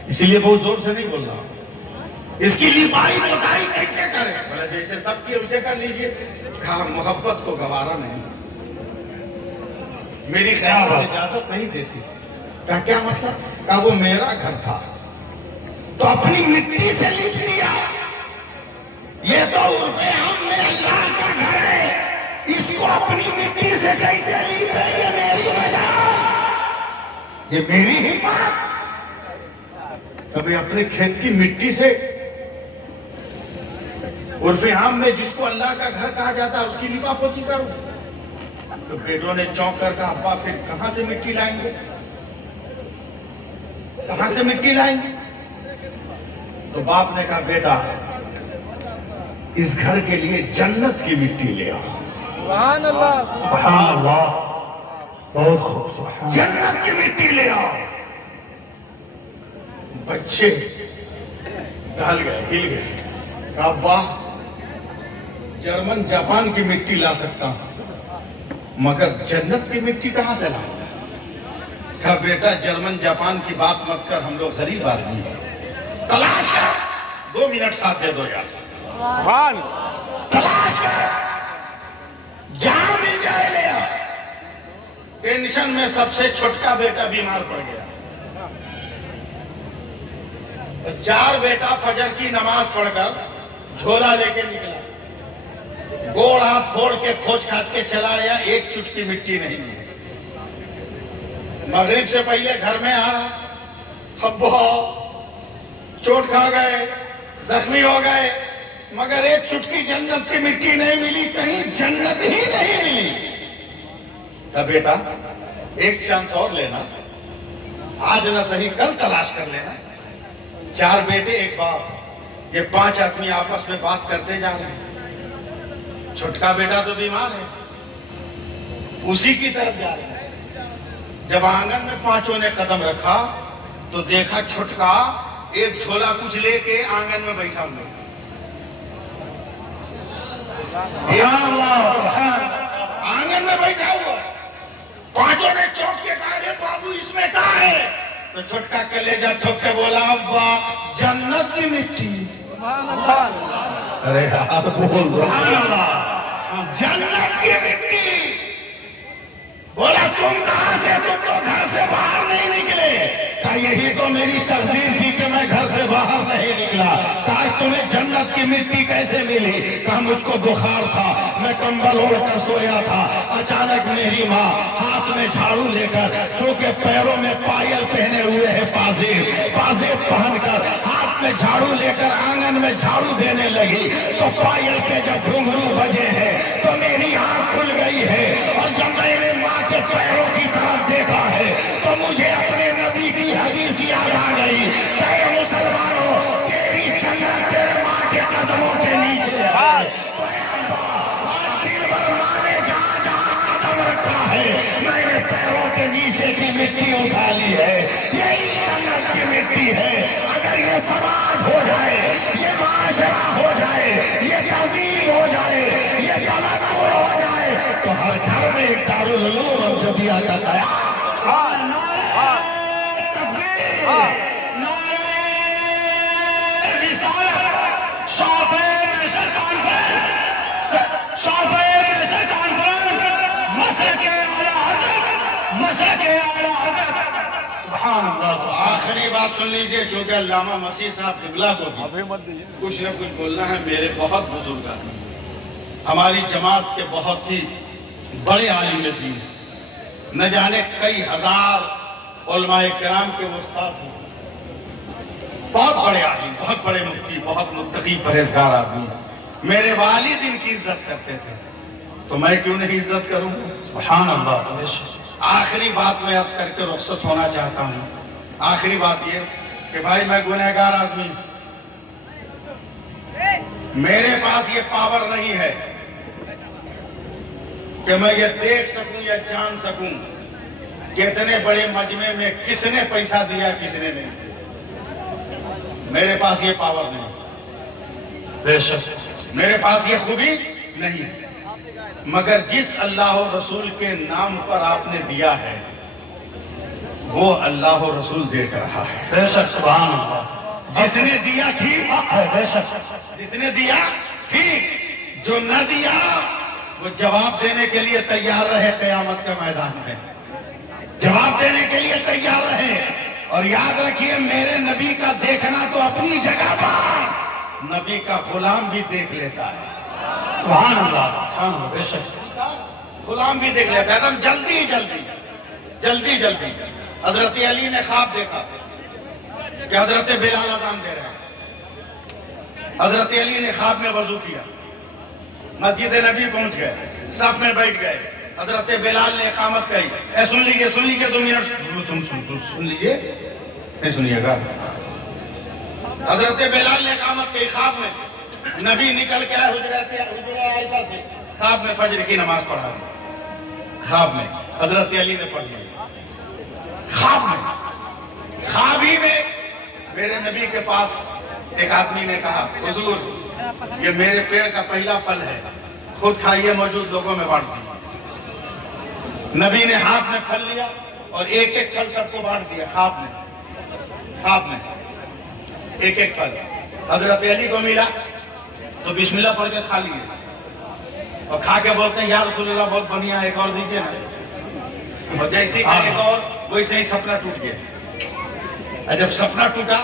इसीलिए बहुत जोर से नहीं बोल रहा। इसकी लिपाई पोताई कैसे करें? बोला जैसे सबकी उसे कर लीजिए। कहा मोहब्बत को गवारा नहीं, मेरी ख्याल इजाजत नहीं देती। कहा क्या मतलब? कहा वो मेरा घर था तो अपनी मिट्टी से लिप लिया, ये तो उर्फे आम में अल्लाह का घर है, इसको अपनी मिट्टी से कैसे लीपे? ये मेरी वजह, ये मेरी हिम्मत। कभी अपने खेत की मिट्टी से उर्फे आम में जिसको अल्लाह का घर कहा जाता है उसकी लिपा पोती करो? तो बेटों ने चौंक कर कहा अब्बा फिर कहां से मिट्टी लाएंगे, कहां से मिट्टी लाएंगे? तो बाप ने कहा बेटा इस घर के लिए जन्नत की मिट्टी ले आओ। सुभान अल्लाह, सुभान अल्लाह, बहुत खूब, सुभान। जन्नत की मिट्टी ले आओ। बच्चे डाल गए, हिल गए। कहा वाह, जर्मन जापान की मिट्टी ला सकता हूं मगर जन्नत की मिट्टी कहां से लाऊंगा? कहा बेटा जर्मन जापान की बात मत कर, हम लोग गरीब आदमी हैं, तलाश कर। 2 मिनट साथ दे दो यार, सुभान। तलाश कर, जहां मिल जाए ले आओ। टेंशन में सबसे छोटका बेटा बीमार पड़ गया। 4 बेटा फजर की नमाज पढ़कर झोला लेके निकला, गोड़ हाथ फोड़ के खोज खाज के चला आया, एक चुटकी मिट्टी नहीं मिली। मगरिब से पहले घर में आ रहा, अब्बा चोट खा गए, जख्मी हो गए, मगर एक चुटकी जन्नत की मिट्टी नहीं मिली, कहीं जन्नत ही नहीं मिली। तो बेटा एक चांस और लेना, आज ना सही कल तलाश कर लेना। 4 बेटे एक बाप, ये 5 आदमी आपस में बात करते जा रहे हैं। छोटका बेटा तो बीमार है, उसी की तरफ जा रहे हैं। जब आंगन में 5 ने कदम रखा तो देखा छोटका एक झोला कुछ लेके आंगन में बैठा हुआ। आंगन में बैठा हुआ, 5 ने चौंक के कहा रे बाबू इसमें कहा है? तो छोटका कलेजा ठोक के बोला अब्बा जन्नत की मिट्टी। अरे आप बोल दो जन्नत की मिट्टी। बोला तुम कहां से? तुम तो घर से बाहर नहीं निकले। कहा यही तो मेरी तकदीर थी कि मैं घर से बाहर नहीं निकला। कहा तुम्हें जन्नत की मिट्टी कैसे मिली? कहा मुझको बुखार था, मैं कंबल ओढ़कर सोया था, अचानक मेरी माँ हाथ में झाड़ू लेकर, चूंकि पैरों में पायल पहने हुए है पाजेब पहनकर हाथ में झाड़ू लेकर आंगन में झाड़ू देने लगी, तो पायल के जब घुंघरू बजे हैं तो मेरी आंख खुल गई है। और जब मैंने माँ के पैरों की तरफ देखा है तो मुझे अपने नबी की हदीस याद आ गई, कहे मुसलमानों तेरी जन्नत तेरे माँ के कदमों के नीचे है। दिल भर माँ ने जहाँ जहाँ कदम रखा है मैंने पैरों के नीचे की मिट्टी उठा ली है, यही जन्नत की मिट्टी है। अगर ये समाज हो जाए, ये माशरा हो जाए, ये तहजीब हो जाए, ये तमद्दुन हो जाए तो हर घर में एक दारुल उलूम और जबिया का कयाम। आखिरी बात सुन लीजिए, जो कि अल्लामा मसीह साहब किबला को भी कुछ न कुछ बोलना है। मेरे बहुत बुजुर्ग आदमी, हमारी जमात के बहुत ही बड़े आलिम थे, न जाने कई हजार उलमाए किराम के उस्ताद हैं, बहुत बड़े आलिम, बहुत बड़े मुफ्ती, बहुत मुत्तकी परहेजगार आदमी। मेरे वालिद इनकी इज्जत करते थे, तो मैं क्यों नहीं इज्जत करूं? सुभान अल्लाह। आखिरी बात मैं अर्ज करके रुखसत होना चाहता हूं। आखिरी बात यह कि भाई मैं गुनहगार आदमी, मेरे पास ये पावर नहीं है कि मैं ये देख सकूं या जान सकूं कि इतने बड़े मजमे में किसने पैसा दिया, किसने नहीं। मेरे पास ये पावर नहीं, बेशक मेरे पास ये खूबी नहीं है, मगर जिस अल्लाह और रसूल के नाम पर आपने दिया है वो अल्लाह और रसूल देख रहा है। बेशक सुभान अल्लाह। जिसने दिया ठीक है बेशक, जिसने दिया ठीक, जो न दिया वो जवाब देने के लिए तैयार रहे कयामत के मैदान में, जवाब देने के लिए तैयार रहे। और याद रखिए मेरे नबी का देखना तो अपनी जगह पर, नबी का गुलाम भी देख लेता है। सुभान अल्लाह, सुभान अल्लाह, बेशक गुलाम भी देख लेता है, एकदम जल्दी जल्दी जल्दी जल्दी। हजरत अली ने ख्वाब देखा कि हजरत बिलाल अज़ान दे रहे हैं। हजरत अली ने ख्वाब में वजू किया, मस्जिद नबी पहुंच गए, साफ में बैठ गए। हजरत बिलाल ने इकामत कही, सुन लीजिए 2 मिनट सुन लीजिए, नहीं सुनिएगा। हजरत बिलाल ने इकामत कही, ख्वाब में नबी निकल के आए हुजरा आयशा से, ख्वाब में फजर की नमाज पढ़ा दी। ख्वाब में हजरत अली ने पढ़ ली, ख्वाब में, ख्वाब ही में मेरे नबी के पास एक आदमी ने कहा, हुजूर ये मेरे पेड़ का पहला फल है, खुद खाइए, मौजूद लोगों में बांट दीजिए। नबी ने हाथ में फल लिया और एक एक फल सबको बांट दिया। ख्वाब में एक एक फल हजरत अली को मिला तो बिस्मिल्लाह पढ़ के खा लिए, और खा के बोलते हैं या रसूलुल्लाह बहुत बढ़िया, एक और दीजिए ना। और जैसे ही एक और, वैसे ही सपना टूट गया। और जब सपना टूटा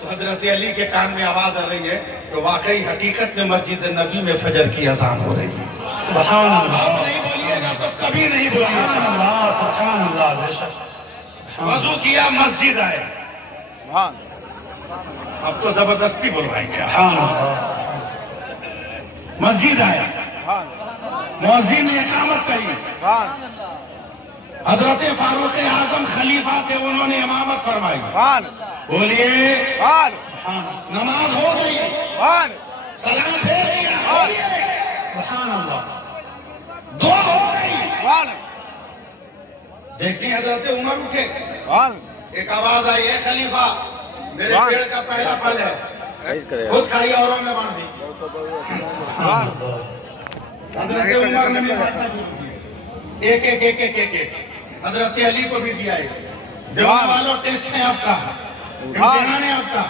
तो हजरत अली के कान में आवाज आ रही है तो वाकई हकीकत में मस्जिद नबी में फजर की अजान हो रही है। सुभान अल्लाह, आप नहीं बोलिएगा तो कभी नहीं बोलिएगा। सुभान अल्लाह, सुभान अल्लाह, बेशक वजू किया, मस्जिद आए, अब तो जबरदस्ती बोल रहे हैं क्या? सुभान अल्लाह, मस्जिद आया, मुअज्जिन ने इकामत करी, हजरत फारूक आजम खलीफा थे, उन्होंने इमामत फरमाई। बोलिए नमाज हो गई, सलाम फेर दिया, सुभान अल्लाह, दुआ हो गई। जैसे ही हजरत उमर उठे, एक आवाज आई, है खलीफा मेरे पेड़ का पहला फल है, खुद खाइए औरों में बांट दीजिए। हजरत उमर ने भी बांटना शुरू किया, एक एक एक एक एक एक। हजरत अली को भी दिया है, देवान वालों टेस्ट है आपका, इम्तिहान है आपका।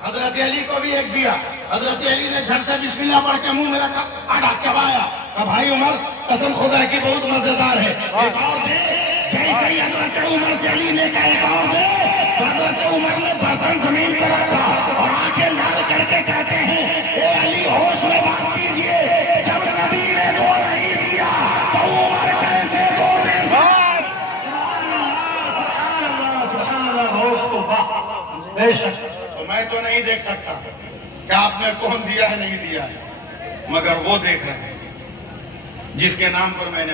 हजरत अली को भी एक दिया। हजरत अली ने झट से बिस्मिल्लाह पढ़ के मुंह में रखा, आधा चबाया, कहा भाई उमर कसम खुदा की बहुत मजेदार है, एक और दे। जैसे ही हजरत उमर से अली ने कहा एक और दे, हजरत उमर ने बर्तन जमीन पर रखा और आंखें लाल करके कहते हैं, ए अली होश में बात कीजिए, जब नबी ने दो नहीं दिया तो उमर कैसे दो दे? बेशक तो मैं तो नहीं देख सकता कि आपने कौन दिया है नहीं दिया है, मगर वो देख रहे हैं जिसके नाम पर मैंने